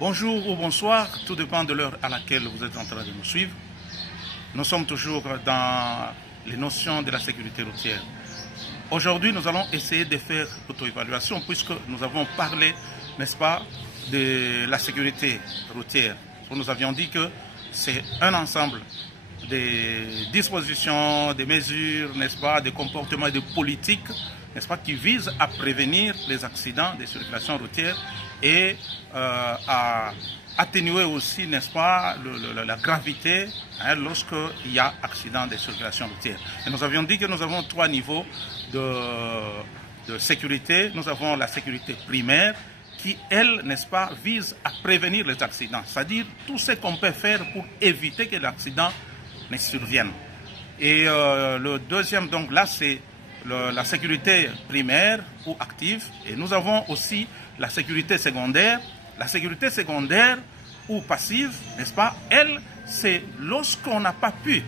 Bonjour ou bonsoir, tout dépend de l'heure à laquelle vous êtes en train de nous suivre. Nous sommes toujours dans les notions de la sécurité routière. Aujourd'hui, nous allons essayer de faire l'auto-évaluation puisque nous avons parlé, n'est-ce pas, de la sécurité routière. Nous avions dit que c'est un ensemble des dispositions, des mesures, n'est-ce pas, des comportements et des politiques, n'est-ce pas, qui visent à prévenir les accidents de circulation routière et à atténuer aussi, n'est-ce pas, la gravité lorsqu'il y a accident de circulation routière. Et nous avions dit que nous avons 3 niveaux de sécurité. Nous avons la sécurité primaire qui, elle, n'est-ce pas, vise à prévenir les accidents, c'est-à-dire tout ce qu'on peut faire pour éviter que l'accident ne survienne. Et le deuxième, donc là, c'est la sécurité primaire ou active. Et nous avons aussi la sécurité secondaire. La sécurité secondaire ou passive, n'est-ce pas, elle, c'est lorsqu'on n'a pas pu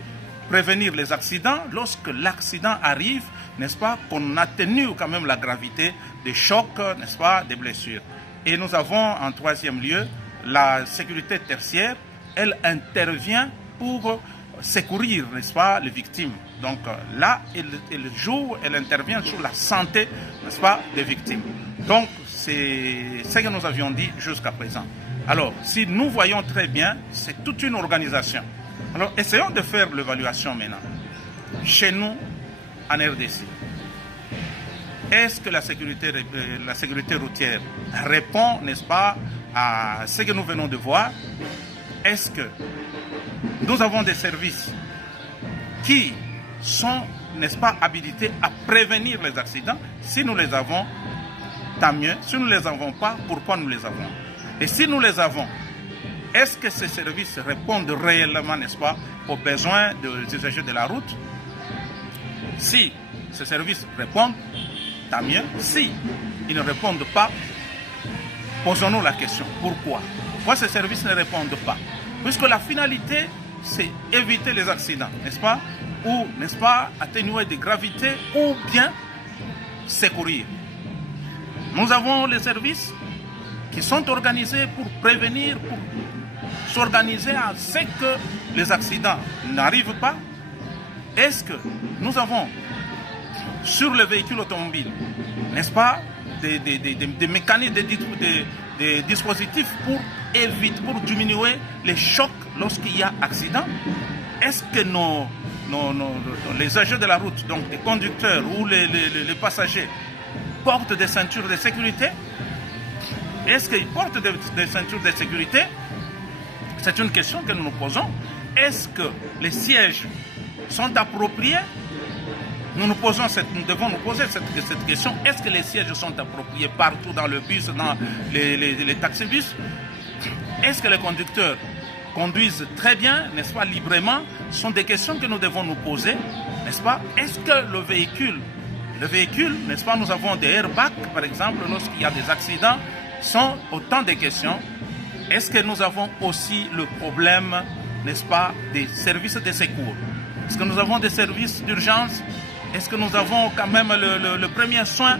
prévenir les accidents, lorsque l'accident arrive, n'est-ce pas, qu'on atténue quand même la gravité des chocs, n'est-ce pas, des blessures. Et nous avons en troisième lieu la sécurité tertiaire. Elle intervient pour secourir, n'est-ce pas, les victimes. Donc là, elle joue, elle intervient sur la santé, n'est-ce pas, des victimes. Donc c'est ce que nous avions dit jusqu'à présent. Alors, si nous voyons très bien, c'est toute une organisation. Alors, essayons de faire l'évaluation maintenant. Chez nous, en RDC, est-ce que la sécurité routière répond, n'est-ce pas, à ce que nous venons de voir? Est-ce que nous avons des services qui sont, n'est-ce pas, habilités à prévenir les accidents? Si nous les avons, tant mieux. Si nous ne les avons pas, pourquoi nous les avons? Et si nous les avons, est-ce que ces services répondent réellement, n'est-ce pas, aux besoins des usagers de la route? Si ces services répondent, tant mieux. Si ils ne répondent pas, posons-nous la question. Pourquoi? Pourquoi ces services ne répondent pas? Puisque la finalité, c'est éviter les accidents, n'est-ce pas? Ou, n'est-ce pas, atténuer des gravités ou bien secourir. Nous avons les services qui sont organisés pour prévenir, pour s'organiser à ce que les accidents n'arrivent pas. Est-ce que nous avons sur le véhicule automobile, n'est-ce pas, des mécanismes, des dispositifs pour éviter, pour diminuer les chocs lorsqu'il y a accident? Est-ce que les agents de la route, donc les conducteurs ou les passagers, portent des ceintures de sécurité? Est-ce qu'ils portent des ceintures de sécurité? C'est une question que nous nous posons. Est-ce que les sièges sont appropriés? Nous devons nous poser cette question. Est-ce que les sièges sont appropriés partout dans le bus, dans les taxibus? Est-ce que les conducteurs conduisent très bien, n'est-ce pas, librement? Ce sont des questions que nous devons nous poser, n'est-ce pas? Est-ce que le véhicule, n'est-ce pas, nous avons des airbags, par exemple, lorsqu'il y a des accidents, sont autant de questions. Est-ce que nous avons aussi le problème, n'est-ce pas, des services de secours? Est-ce que nous avons des services d'urgence? Est-ce que nous avons quand même le premier soin?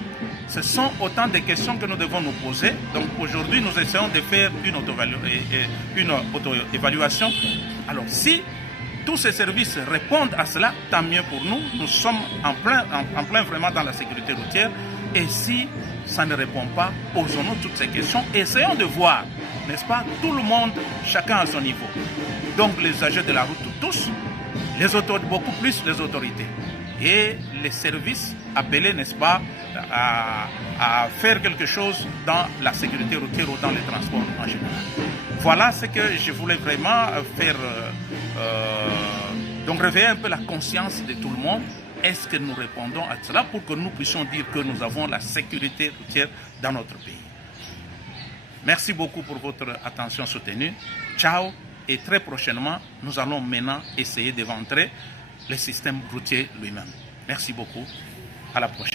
Ce sont autant de questions que nous devons nous poser. Donc aujourd'hui, nous essayons de faire une auto-évaluation. Alors si tous ces services répondent à cela, tant mieux pour nous. Nous sommes en plein vraiment dans la sécurité routière. Et si ça ne répond pas, posons-nous toutes ces questions. Essayons de voir, n'est-ce pas, tout le monde, chacun à son niveau. Donc les agents de la route tous, beaucoup plus les autorités. Et les services appelés, n'est-ce pas, à faire quelque chose dans la sécurité routière ou dans les transports en général. Voilà ce que je voulais vraiment faire, donc réveiller un peu la conscience de tout le monde. Est-ce que nous répondons à cela pour que nous puissions dire que nous avons la sécurité routière dans notre pays? Merci beaucoup pour votre attention soutenue. Ciao, et très prochainement, nous allons maintenant essayer d'éventrer le système routier lui-même. Merci beaucoup. À la prochaine.